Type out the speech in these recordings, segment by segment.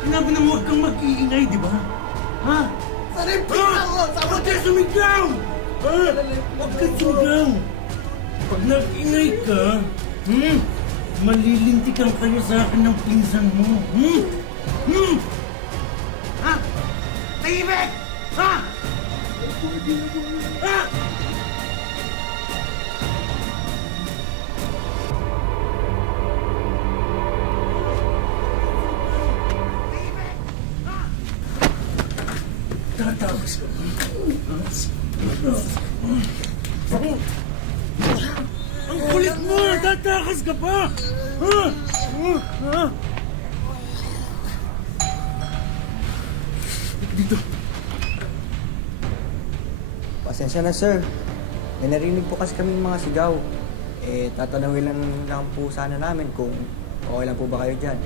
Sinabi na huwag kang mag-iingay, di ba? Ha? Saripin ako! Huwag kang sumigaw! Ha? Huwag kang sumigaw! Pag nag-ingay ka, malilintikan kayo sa akin ng pinsan mo. Ha? Tahimik! Ha? Ha? Tatakas ka ba? Ang kulit mo! Tatakas ka pa! Ha? Ha? Dito. Pasensya na, sir. May narinig po kasi kaming mga sigaw. Tatanawin lang po sana namin kung okay lang po ba kayo dyan.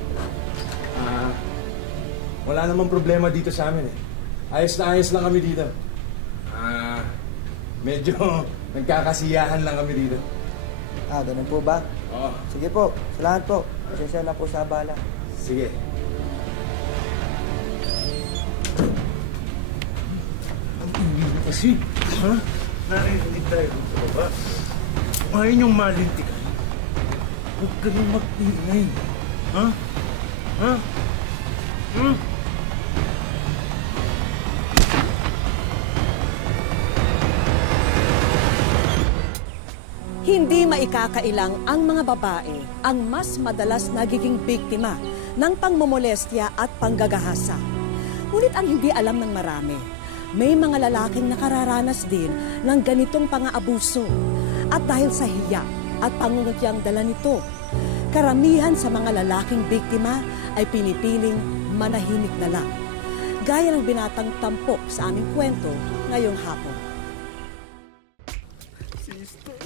Wala namang problema dito sa amin eh. Ayos na ayos lang kami dito. Medyo nagkakasiyahan lang kami dito. Ganun po ba? Oo. Sige po, salamat po. Pasensya na po sa abala. Sige. Ang ingay mo kasi. Ha? Narinig tayo sa baba. Kung ayaw niyong malintikan, huwag ka nang mag-ingay. Ha? Ha? Hindi maikakailang ang mga babae ang mas madalas nagiging biktima ng pangmomolestya at panggagahasa. Ngunit ang hindi alam ng marami, may mga lalaking nakararanas din ng ganitong pang-aabuso. At dahil sa hiya at pangungutyang dala nito, karamihan sa mga lalaking biktima ay pinipiling manahimik na lang. Gaya ng binatang tampok sa aming kwento ngayong hapon.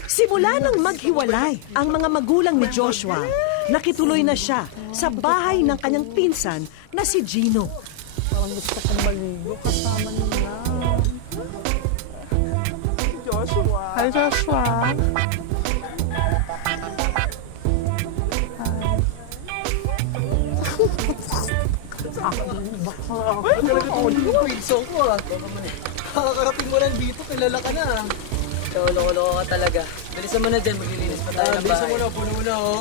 Simula nang maghiwalay ang mga magulang ni Joshua, nakituloy na siya sa bahay ng kanyang pinsan na si Gino. Parang gusto kong maligo kasama nila. Joshua. Hi, Joshua. Kakarating mo lang dito, kilala ka na. Loko-loko ka talaga. Bilisan mo na dyan, maglilinis pa tayo ng Bilisan bahay. mo na, puno mo na, oh.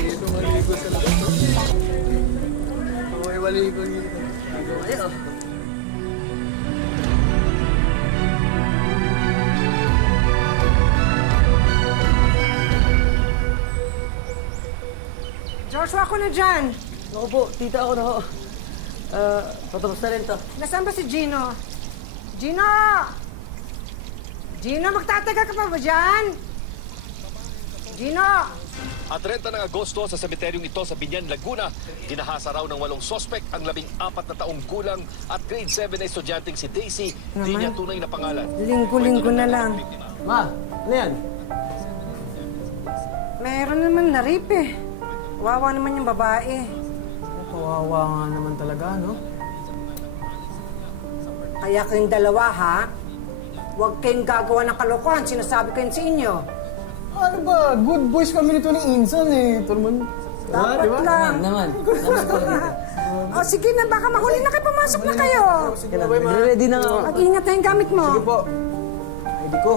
Dito, maligo sa labas. Maligo dito. Ay, oh. Joshua, ako na dyan. Naku po, tita ako na ho. Patapos na rin to. Nasaan ba si Gino? Gino! Gino, magtatagal ka pa ba dyan? Gino! At 30 ng Agosto sa semeteryong ito sa Binyan, Laguna, ginahasa raw ng 8 sospek ang 14 na taong gulang at grade 7 na estudyanteng si Daisy, di niya tunay na pangalan. Linggo-linggo na lang. Ma, ano yan? Meron naman na rape eh. Wawa naman yung babae. Kawawa nga naman talaga, no? Kaya kayong dalawa, ha? Huwag kayong gagawa ng kalokohan. Sinasabi ko yun sa inyo. Ano ba? Good boys kami nito ni Insan eh. Ito naman. Dapat lang. Naman po dito. O sige na, baka mahuli na kayo. Pumasok na kayo. Ready na nga ako. Mag-ingat na yung gamit mo. Sige po. ID ko.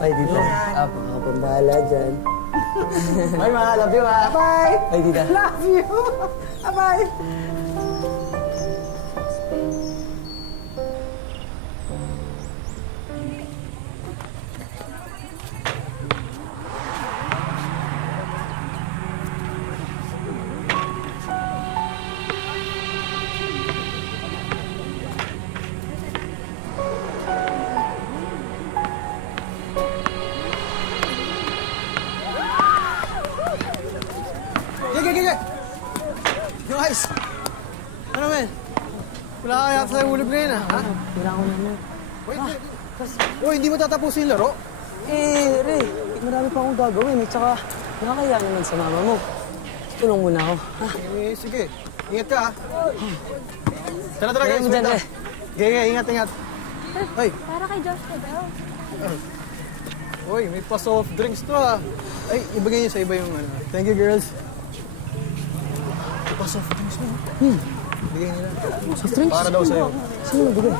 Ay, dito. Apo, ako pang bahala dyan. Bye, ma. Love you, ma. Bye. Ay, tita. Love you. Bye. Gege! Yo, guys! Ano, men? Wala ka yata sa'yo ulog na yun, ha? Wala ko naman. Wait, Uy, hindi mo tatapusin yung laro? Re, marami pa akong gagawin. At saka, nakakaya naman sa mama mo. Tulong muna ako. Sige. Ingat ka, ha? Tara, Kaya guys. mo dyan, Wait, Gege, ingat. Hoy, Para kay Joshua daw. Uy, may pa-soft drinks to, ha? Ay, ibigay niyo sa iba yung ano. Thank you, girls. soft drinks mo. Bigay nila. Soft drinks? Para daw sa'yo. Sino nagbigay?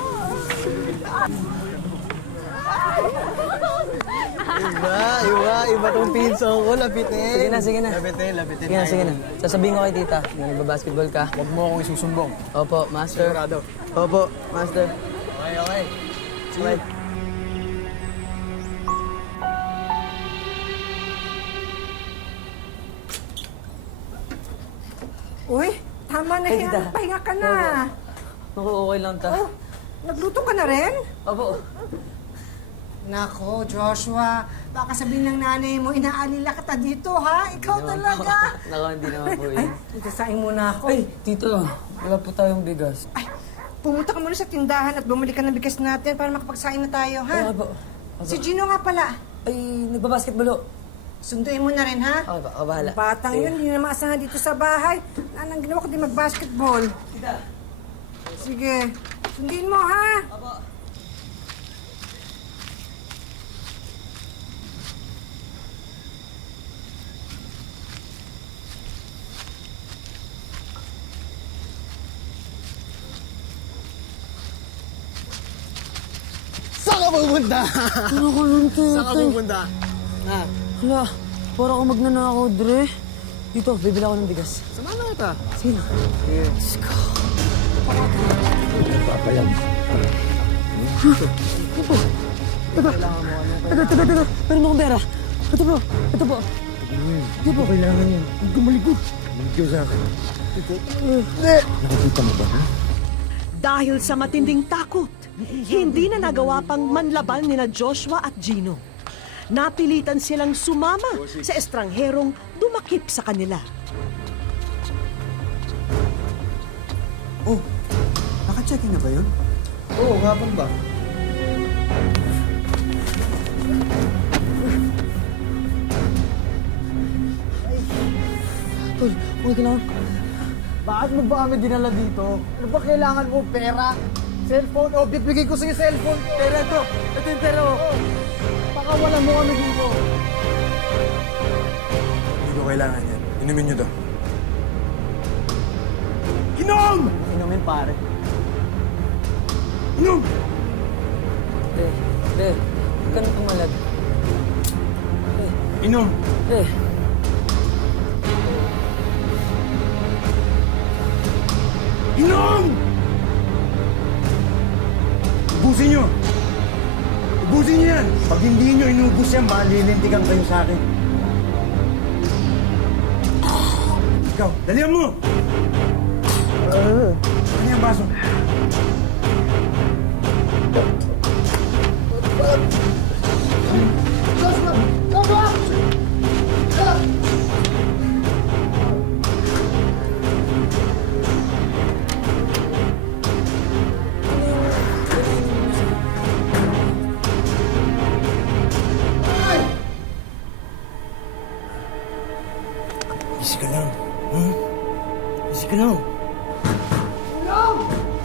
Iba tong pinso ko. Lapitin. Sige na. Lapitin. Sige na. Sasabihin ko kay tita na nagbabasketball ka. Huwag mo akong isusumbong. Opo, master. Sigurado. Opo, master. Okay. Sige. Uy, tama na Ay, yan. tita. Pahinga ka na. Ako, okay lang ta. Oh, nagluto ka na rin? Opo. Nako, Joshua. Baka sabihin ng nanay mo, inaalila kita dito, ha? Ikaw talaga. Nako, hindi naman po yun. Itasain muna ako. Ay, tito. Wala po tayong bigas. Ay, pumunta ka muna sa tindahan at bumili ka ng bigas natin para makapagsain na tayo, ha? Okay po. Si Gino nga pala. Ay, nagbabasketball o. Sunduin mo na rin, ha? Okay ba? Bahala. Batang yun, hindi na maasahan dito sa bahay. Anong ginawa ko din mag-basketball. Tita. Sige, sundin mo, ha? Opo. Saan ka pupunta? Ano ko lang, tito? Saan ka pupunta? Ha? Hala, para ako magnanakaw, Dre. Dito, bibili ako ng bigas. Samahan kita. Sige na. Let's go. Teka. Meron akong pera. Ito po. Ito po. Kailangan yan. Huwag gumalikot. Thank sa akin. Nakikita mo ba? Dahil sa matinding takot, hindi na nagawa pang manlaban nina Joshua at Gino. Napilitan silang sumama sa estrangherong dumakip sa kanila. Oh, naka-checking na ba yun? Oo, nga ba? Tol, okay ka lang. Bakit mo ba kami dinala dito? Ano ba kailangan mo? Pera? Cellphone? O, bibigay ko sa'yo cellphone ko. Pera to. Ito yung pera ko. Baka wala mo kami dito. Hindi ko kailangan yan. Inumin nyo to. Inom! Inumin, pare. Inom! Dre, huwag ka nang pumalag. Inom! Dre, Inom! Ubusin nyo! Ubusin nyo yan! Pag hindi nyo inubos yan, malilintikan kayo sa akin. Ikaw, dalihan mo! Ano yung baso? Easy ka lang. Ha? Easy ka lang.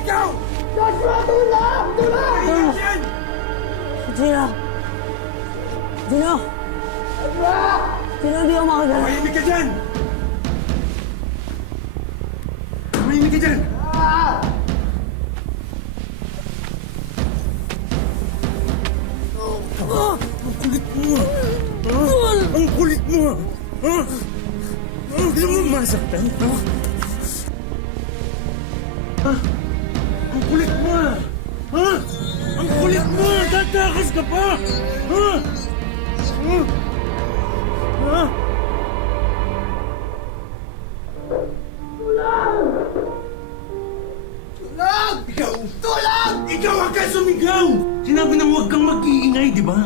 Ikaw! Joshua, tulong! Tulong! Yan! Gino! Gino! Gino, hindi ako makagala. Mahimik ka dyan! Mahimik ka dyan! Ang kulit mo! Ang kulit mo! Ha? Gusto mo masaktan? Ha? Ang kulit mo! Ha? Ang kulit mo! Tatakas ka pa! Ha? Ha? Ha? Tulog! Ikaw! Tulog! Ikaw ang ka sumigaw! Sinabi nang huwag kang mag-iingay, di ba?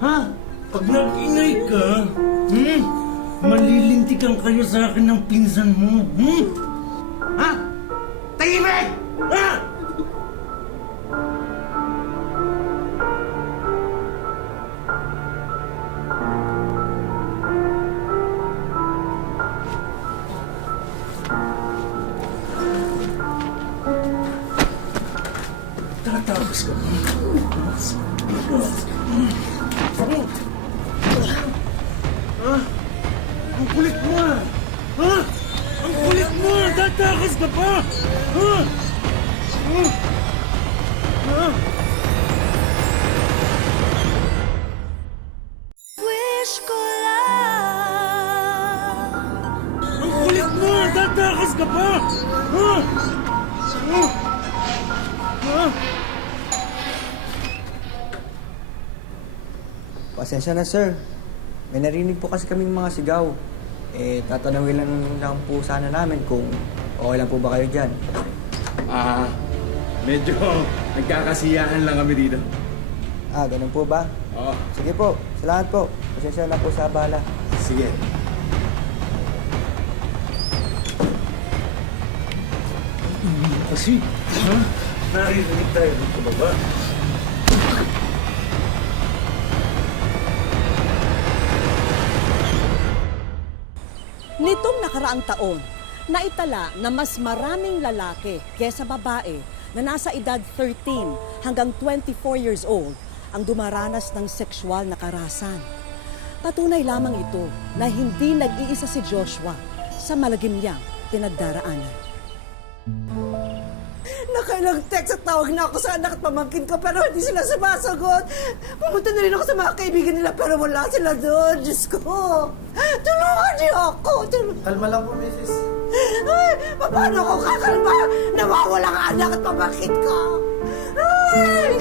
Ha? Pag nag-ingay ka, malilintikan kayo sa akin ng pinsan mo. Ha? Tahimik! Ha? Tatakas ka ba? Ha? Ang kulit mo! Ha? Ang kulit mo! Tatakas ka pa! Ha? Ha? Wish ko lang. Ang kulit mo! Tatakas ka pa! Ha? Ha? Ha? Pasensya na, sir. May narinig po kasi kaming mga sigaw. Tatanawin lang po sana namin kung okay lang po ba kayo dyan. Medyo nagkakasiyahan lang kami dito. Ganun po ba? Oo. Sige po, salamat po. Pasensya na po sa abala. Sige. Kasi, ha? Naririnig tayo dito baba. Nitong nakaraang taon, naitala na mas maraming lalaki kesa babae na nasa edad 13 hanggang 24 years old ang dumaranas ng sexual na karahasan. Patunay lamang ito na hindi nag-iisa si Joshua sa malagim niyang pinagdaraanan. Nakailang text at tawag na ako sa anak at pamangkin ko pero hindi sila sumasagot. Pumunta na rin ako sa mga kaibigan nila pero wala sila doon. Diyos ko. Tulungan niyo ako. Kalma lang po, Mrs. Ay, paano ko kakalma? Nawawala ang anak at pamangkin ko. Ay!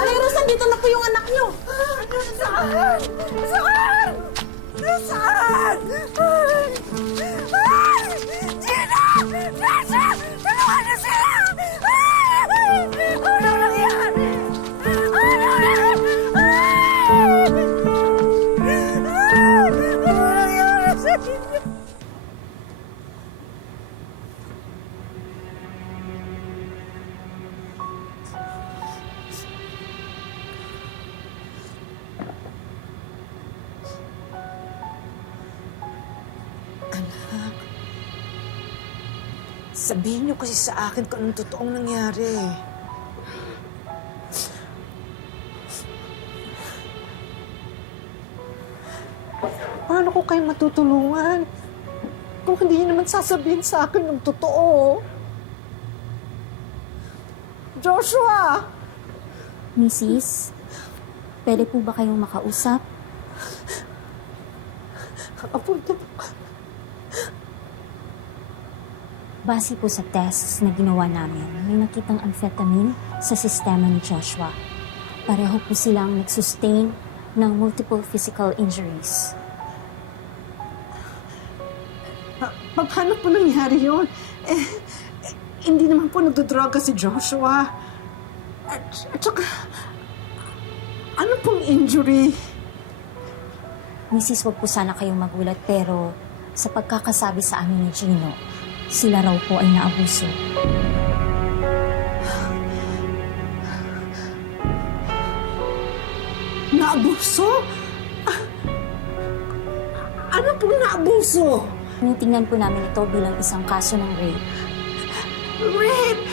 Aleros, nandito na po yung anak niyo. Saan? Saan? Saan? Ay! Ay! Gina! Nasa! Tulungan niyo sila! Ay! Ano nangyari? Ano nangyari? Ay! Ano nangyari sa inyo? Sabihin niyo kasi sa akin kung anong totoong nangyari. Paano ko kayo matutulungan? Kung hindi niyo naman sasabihin sa akin ng totoo. Joshua! Mrs., pwede po ba kayong makausap? Apo, Base po sa tests na ginawa namin, may nakitang amphetamine sa sistema ni Joshua. Pareho po silang nagsustain ng multiple physical injuries. Paano po nangyari yun? Hindi naman po nagdodroga si Joshua. At saka, ano pong injury? Mrs., wag po sana kayong magulat pero sa pagkakasabi sa amin ni Gino, sila raw po ay naabuso. Naabuso? Ano pong naabuso? Tinitingnan po namin ito bilang isang kaso ng rape. Rape?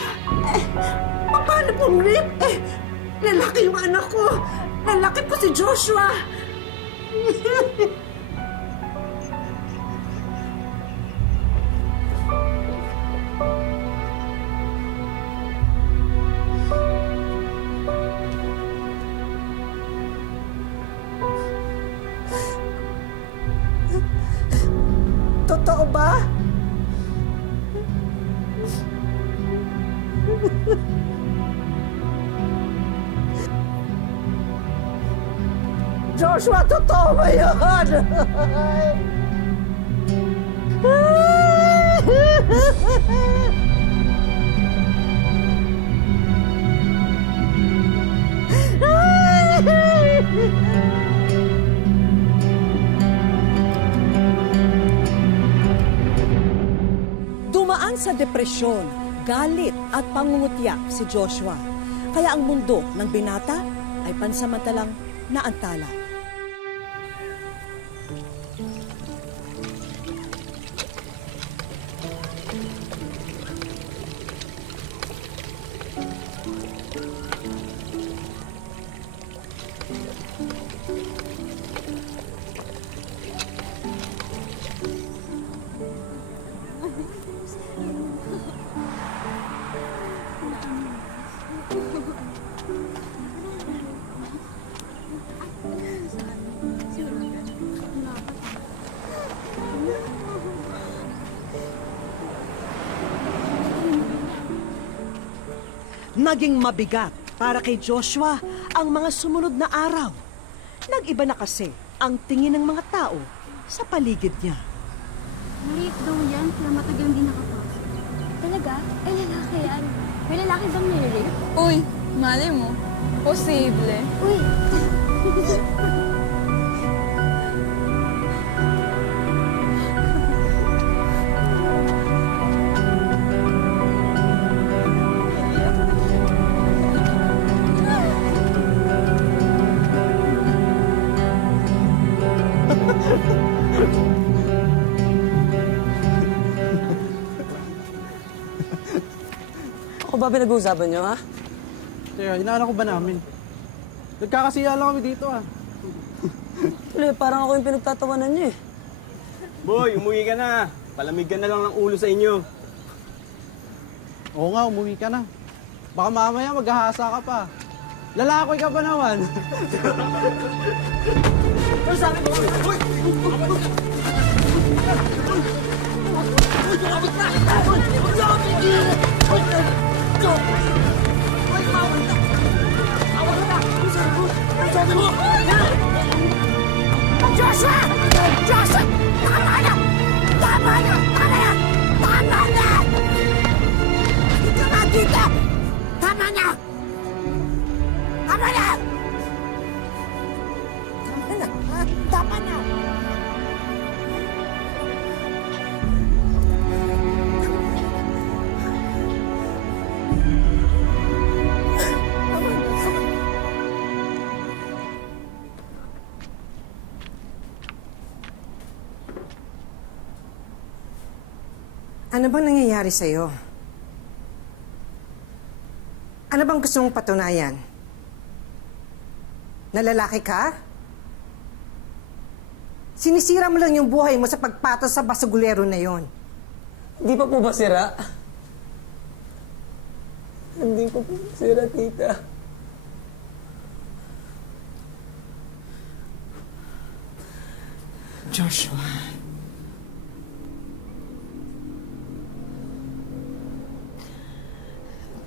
Paano pong rape? Lalaki yung anak ko. Lalaki po si Joshua. Totoo ba? Joshua, totoo ba yun? Dumaan sa depresyon, galit at pangungutyak si Joshua. Kaya ang mundo ng binata ay pansamantalang naantala. Naging mabigat para kay Joshua ang mga sumunod na araw. Nag-iba na kasi ang tingin ng mga tao sa paligid niya. Maliit daw yan, kaya matagal hindi nakapasok. Talaga? Ay, lalaki yan. May lalaki bang nililip? Uy, malay mo. Posible. Uy! Ako ba pinag-uusapan nyo, ha? Teka, inaanak ko ba namin? Nagkakasiya lang kami dito ah. Tuloy, parang ako yung pinagtatawanan nyo eh. Boy, umuwi ka na. Palamig ka na lang ng ulo sa inyo. Oo nga, umuwi ka na. Baka mamaya maghahasa ka pa. Lalakoy ka pa naman. Joshua! Joshua! Tama na! Tama na! Tama na! Tama na! Dito na! Dito! Tama na! Tama na! Tama na! Ha? Tama na! Ano bang nangyayari sa'yo? Ano bang gusto mong patunayan? Na lalaki ka? Sinisira mo lang yung buhay mo sa pagpatos sa basugulero na yon. Hindi pa po ba sira? Hindi pa po sira, tita. Joshua.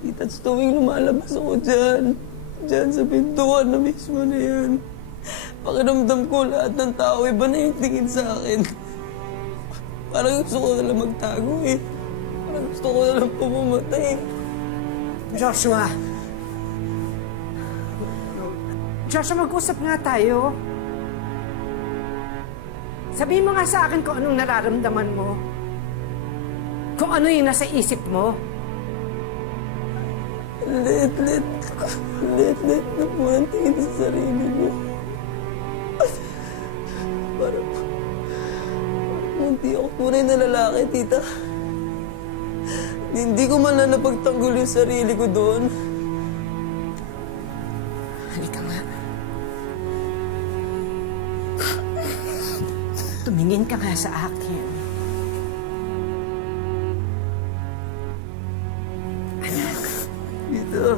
Tita, tuwing lumalabas ako dyan sa pintuan na mismo na yan. Pakiramdam ko lahat ng tao, iba na yung tingin sa akin. Parang gusto ko nalang magtago eh. Parang gusto ko nalang pumamatay. Joshua. Joshua, mag-usap nga tayo. Sabihin mo nga sa akin kung anong nararamdaman mo. Kung ano yung nasa isip mo. Let na po ang tingin sa sarili mo. Parang hindi ako tunay na lalaki, tita. Hindi ko man na napagtanggol yung sarili ko doon. Halika nga. Tumingin ka nga sa akin. Anak. Tita.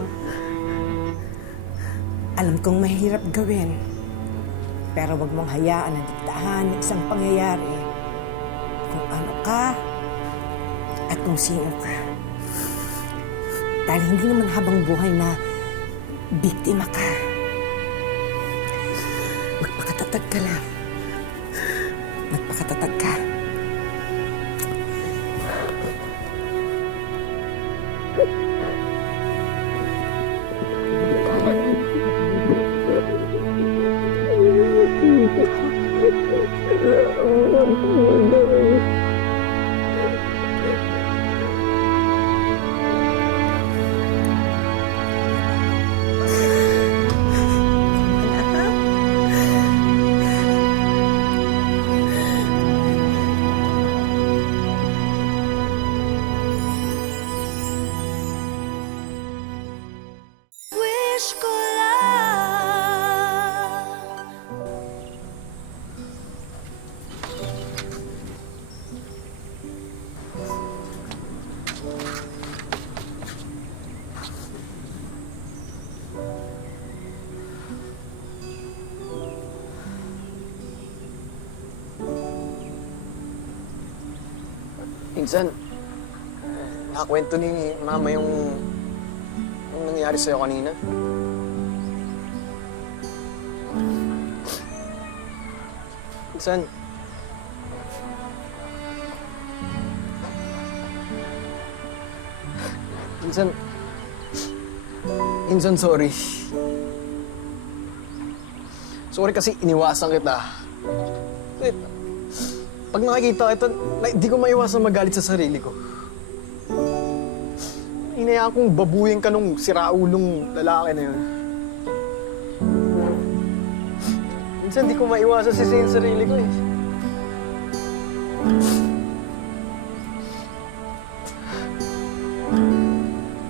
Alam kong mahirap gawin. Pero wag mong hayaan na diktahan ng isang pangyayari kung ano ka at kung sino ka. Dahil hindi naman habang buhay na biktima ka. Magpakatatag ka lang. Magpakatatag ka. Wish ko lang. Minsan, nakakwento ni Mama yung nangyari sa'yo kanina. Minsan sorry. Sorry kasi iniwasan kita. Wait, pag nakikita kita, di ko maiwasan magalit sa sarili ko. Hinayaan kong babuyin ka nung siraulong lalaki na yun. Minsan di ko maiwasan sisihin sarili ko eh.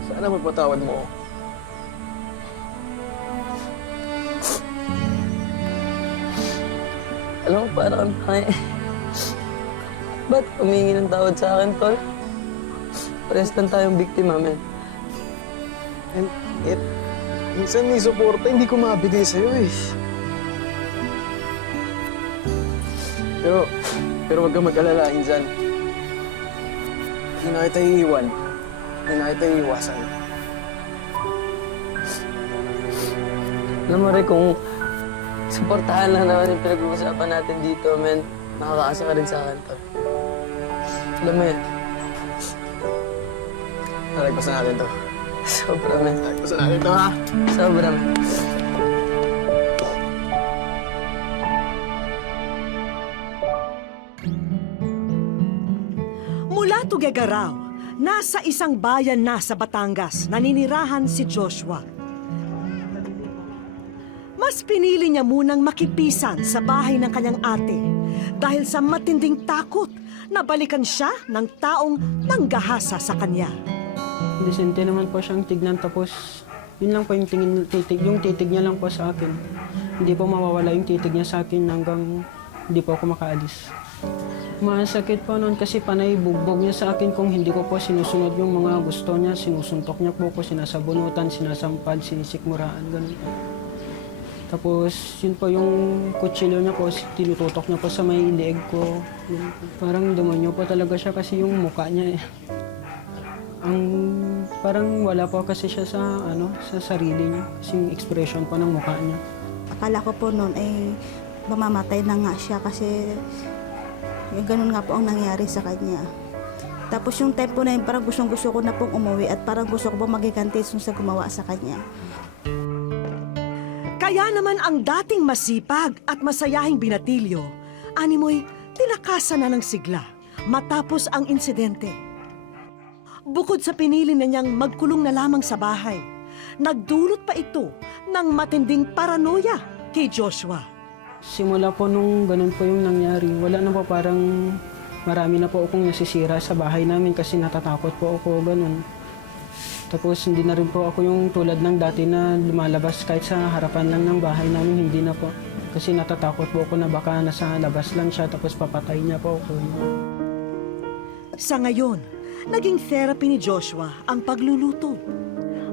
Sana mapatawad mo ako. Alam mo, parang ba't humingi ng tawad sa akin, Tol? Parehas lang tayong biktima, men. And yet, minsan may suporta, hindi ko mabigay sa'yo eh. Pero wag kang mag-alala, Insan. Hindi na kita iiwan. Hindi na kita iiwasan. Alam mo rin, kung suportahan lang naman yung pinag-uusapan natin dito, men, makakaasa ka rin sa akin, Tol. Alam mo yan. Nalagpasan natin to. Sobra, men. Nalagpasan natin to, ha? Sobra, men. Mula Tuguegarao, nasa isang bayan na sa Batangas, naninirahan si Joshua. Mas pinili niya munang makipisan sa bahay ng kanyang ate dahil sa matinding takot na balikan siya ng taong nanggahasa sa kanya. Decente naman po siyang tignan, tapos yun lang po yung titig niya lang po sa akin. Hindi po mawawala yung titig niya sa akin hanggang hindi po ako makaalis. Masakit po noon kasi panay bugbog niya sa akin kung hindi ko po sinusunod yung mga gusto niya. Sinusuntok niya po ko, sinasabunutan, sinasampal, sinisikmuraan, ganun. Tapos yun po yung kutsilyo niya po, tinututok niya po sa may leeg ko. Parang demonyo po talaga siya kasi yung mukha niya eh. Parang wala po kasi siya sa sarili niya, kasi yung expression po ng mukha niya. Akala ko po noon ay mamamatay na nga siya kasi ganun nga po ang nangyari sa kanya. Tapos yung time po na yun, parang gustong-gusto ko na pong umuwi at parang gusto ko pong magiganti sa gumawa sa kanya. Kaya naman ang dating masipag at masayahing binatilyo, animoy tinakasan na ng sigla matapos ang insidente. Bukod sa pinili na niyang magkulong na lamang sa bahay, nagdulot pa ito ng matinding paranoia kay Joshua. Simula po nung ganun po yung nangyari, wala na po, parang marami na po akong nasisira sa bahay namin kasi natatakot po ako ganun. Tapos hindi na rin po ako yung tulad ng dati na lumalabas kahit sa harapan lang ng bahay namin, hindi na po. Kasi natatakot po ako na baka nasa labas lang siya tapos papatay niya po ako. Sa ngayon, naging therapy ni Joshua ang pagluluto.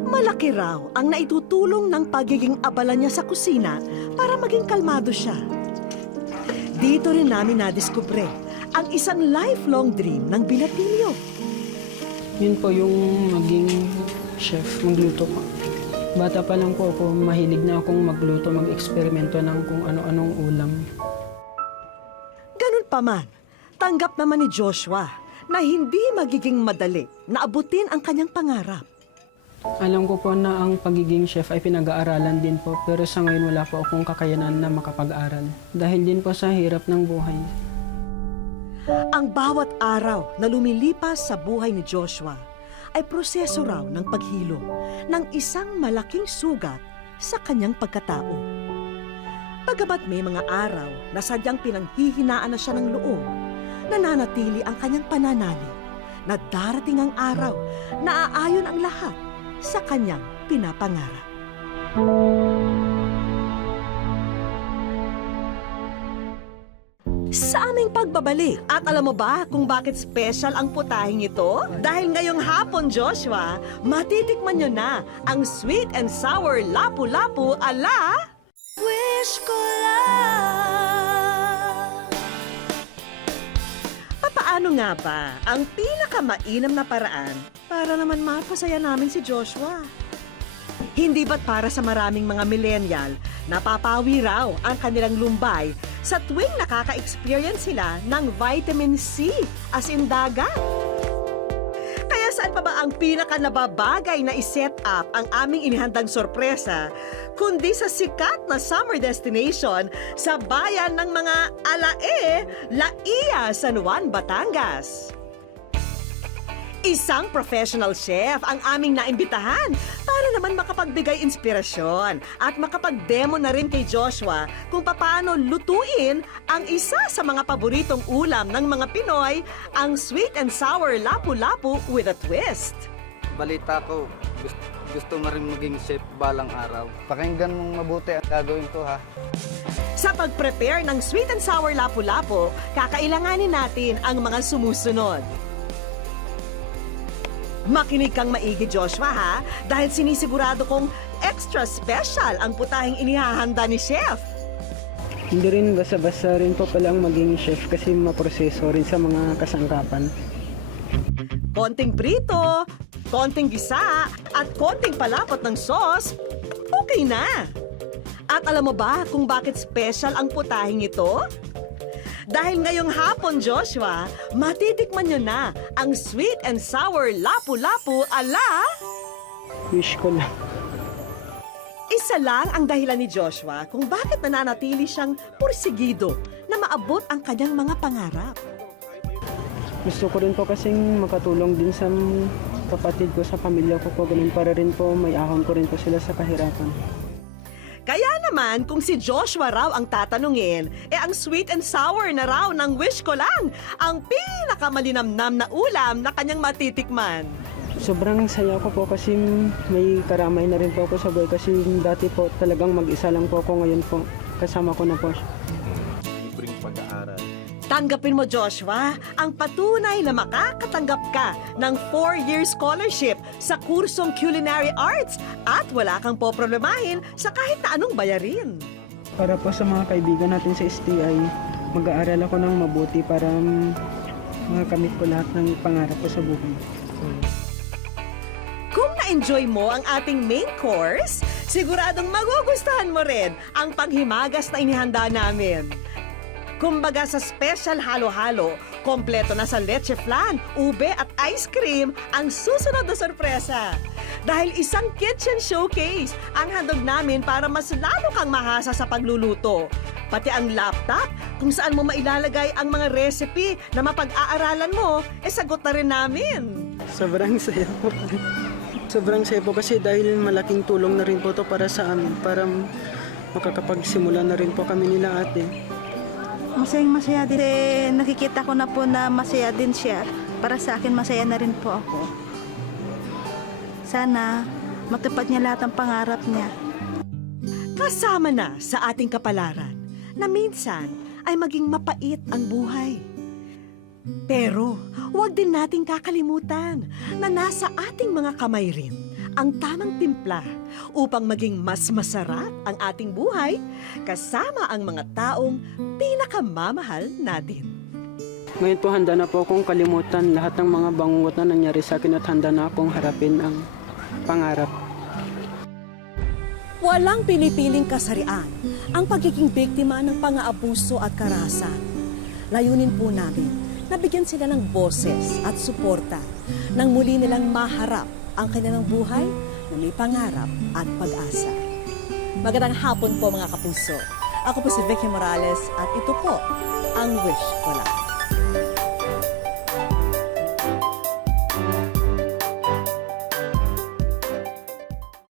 Malaki raw ang naitutulong ng pagiging abala niya sa kusina para maging kalmado siya. Dito rin namin nadiskubre ang isang lifelong dream ng binatilyo. Yun po yung maging chef, magluto po. Bata pa lang po ako, mahilig na akong magluto, mag-eksperimento ng kung ano-anong ulam. Ganun pa man, tanggap naman ni Joshua na hindi magiging madali na abutin ang kanyang pangarap. Alam ko po na ang pagiging chef ay pinag-aaralan din po, pero sa ngayon wala po akong kakayanan na makapag-aral. Dahil din po sa hirap ng buhay. Ang bawat araw na lumilipas sa buhay ni Joshua ay proseso raw ng paghilo ng isang malaking sugat sa kanyang pagkatao. Bagamat may mga araw na sadyang pinanghihinaan na siya ng loob, nananatili ang kanyang pananalig na darating ang araw na aayon ang lahat sa kanyang pinapangarap. Sa aming pagbabalik, at alam mo ba kung bakit special ang putahing ito? Dahil ngayong hapon, Joshua, matitikman nyo na ang sweet and sour lapu-lapu ala... Wish ko lang. Papaano Ano nga ba ang pinakamainam na paraan para naman mapasaya namin si Joshua? Hindi ba't para sa maraming mga millennial, napapawi raw ang kanilang lumbay sa tuwing nakaka-experience sila ng vitamin C as in dagat? Kaya saan pa ba ang pinaka-nababagay na iset up ang aming inihandang sorpresa kundi sa sikat na summer destination sa bayan ng mga Alae, Laia, San Juan, Batangas. Isang professional chef ang aming naimbitahan para naman makapagbigay inspirasyon at makapag-demo na rin kay Joshua kung paano lutuin ang isa sa mga paboritong ulam ng mga Pinoy, ang sweet and sour lapu-lapu with a twist. Balita ko, gusto mo rin maging chef balang araw. Pakinggan mong mabuti ang gagawin ko, ha? Sa pag-prepare ng sweet and sour lapu-lapu, kakailanganin natin ang mga sumusunod. Makinig kang maigi, Joshua, ha? Dahil sinisigurado kong extra special ang putahing inihahanda ni Chef. Hindi rin basta-basta rin po pala ang maging chef kasi maproseso rin sa mga kasangkapan. Konting prito, konting gisa, at konting palapot ng sauce, okay na. At alam mo ba kung bakit special ang putahing ito? Dahil ngayong hapon, Joshua, matitikman nyo na ang sweet and sour lapu-lapu ala... Wish ko lang. Isa lang ang dahilan ni Joshua kung bakit nananatili siyang pursigido na maabot ang kanyang mga pangarap. Gusto ko rin po kasing makatulong din sa kapatid ko, sa pamilya ko po. Ganun para rin po may ahon ko rin po sila sa kahirapan. Kaya naman, kung si Joshua raw ang tatanungin, ang sweet and sour na raw ng wish ko lang ang pinakamalinamnam na ulam na kanyang matitikman. Sobrang saya ko po kasi may karamay na rin po ako sa buhay kasi dati po talagang mag-isa lang po ako, ngayon po kasama ko na po siya. Libreng pag-aaral. Tanggapin mo, Joshua, ang patunay na makakatanggap ka ng 4-year scholarship sa kursong Culinary Arts at wala kang poproblemahin sa kahit na anong bayarin. Para po sa mga kaibigan natin sa STI, mag-aaral ako ng mabuti para makamit ko lahat ng pangarap ko sa buhay. Kung na-enjoy mo ang ating main course, siguradong magugustuhan mo rin ang panghimagas na inihanda namin. Kumbaga sa special halo-halo, kompleto na sa leche flan, ube at ice cream ang susunod na sorpresa. Dahil isang kitchen showcase ang handog namin para mas lalo kang mahasa sa pagluluto. Pati ang laptop kung saan mo mailalagay ang mga recipe na mapag-aaralan mo, sagot na rin namin. Sobrang saya po. Sobrang saya po kasi dahil malaking tulong na rin po to para sa amin, para makakapagsimula na rin po kami nila ate. Masayang-masaya din. Nakikita ko na po na masaya din siya. Para sa akin, masaya na rin po ako. Sana matupad niya lahat ng pangarap niya. Kasama na sa ating kapalaran na minsan ay maging mapait ang buhay. Pero huwag din nating kakalimutan na nasa ating mga kamay rin ang tamang timpla upang maging mas masarap ang ating buhay kasama ang mga taong pinakamamahal natin. Ngayon po handa na po akong kalimutan lahat ng mga bangungot na nangyari sa akin at handa na akong harapin ang pangarap. Walang pinipiling kasarian ang pagiging biktima ng pang-aabuso at karahasan. Layunin po namin na bigyan sila ng boses at suporta nang muli nilang maharap ang kanilang buhay na may pangarap at pag-asa. Magandang hapon po mga kapuso. Ako po si Vicky Morales at ito po ang Wish Ko Lang.